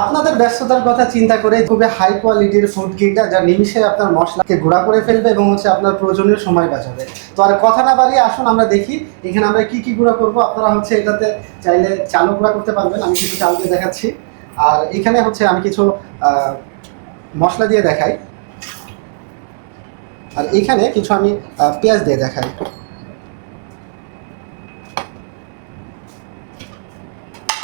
আপনাদের ব্যস্ততার কথা চিন্তা করে খুবই হাই কোয়ালিটির ফুড কিটটা যা নিমিষে আপনার মশলাকে গুঁড়া করে ফেলবে এবং আপনার প্রয়োজনীয় সময় বাঁচাবে। তো আর কথা না বাড়িয়ে আসুন আমরা দেখি এখানে আমরা কি কি গুঁড়া করব। আপনারা এটাতে চাইলে চালও গুঁড়া করতে পারবেন, আমি কিছু চাল দিয়ে দেখাচ্ছি। আর এখানে আমি কিছু মশলা দিয়ে দেখাই, আর এখানে কিছু আমি পেঁয়াজ দিয়ে দেখাই।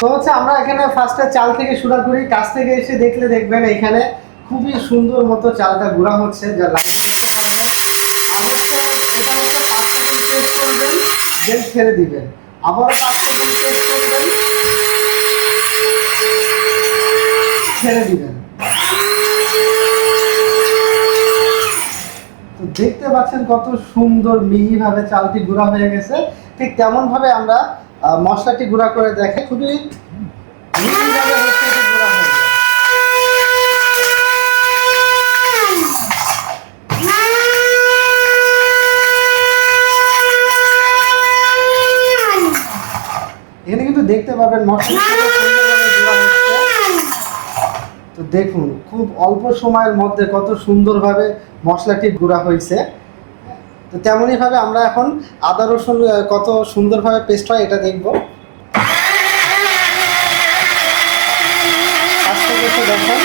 তো আমরা এখানে ফার্স্টে চাল থেকে শুরু করি। কাছ থেকে এসে দেখবেন এখানে খুবই সুন্দর মতো চালটা গুঁড়া হচ্ছে, যা লাইনে দেখতে পারবেন। আর এটা 5 সেকেন্ড পেস্ট করবেন, দেন ছেড়ে দিবেন। আবার 5 সেকেন্ড পেস্ট করবেন, ছেড়ে দিবেন। তো দেখতে পাচ্ছেন কত সুন্দর মিহিভাবে চালটি গুঁড়া হয়ে গেছে। ঠিক তেমন ভাবে আমরা মশলাটি গুঁড়া করে দেখে খুবই মিহিভাবে গুঁড়া হয়ে যায়। এখানে কিন্তু দেখতে পাবেন মশলা সুন্দরভাবে গুঁড়া হচ্ছে। তো দেখুন খুব অল্প সময়ের মধ্যে কত সুন্দরভাবে মশলাটি গুঁড়া হয়েছে। তো তেমনইভাবে আমরা এখন আদা রসুন কত সুন্দরভাবে পেস্ট হয় এটা দেখব। দেখেন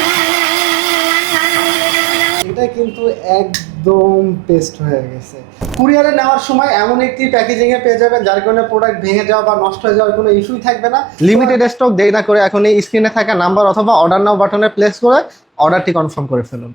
এটা কিন্তু একদম পেস্ট হয়ে গেছে। কুরিয়ারে নেওয়ার সময় এমন একটি প্যাকেজিংয়ে পেয়ে যাবেন যার কারণে প্রোডাক্ট ভেঙে যাওয়া বা নষ্ট হয়ে যাওয়ার কোনো ইস্যুই থাকবে না। লিমিটেড স্টক দেরি না করে এখন এই স্ক্রিনে থাকা নাম্বার অথবা অর্ডার নাও বাটনে প্লেস করে অর্ডারটি কনফার্ম করে ফেলুন।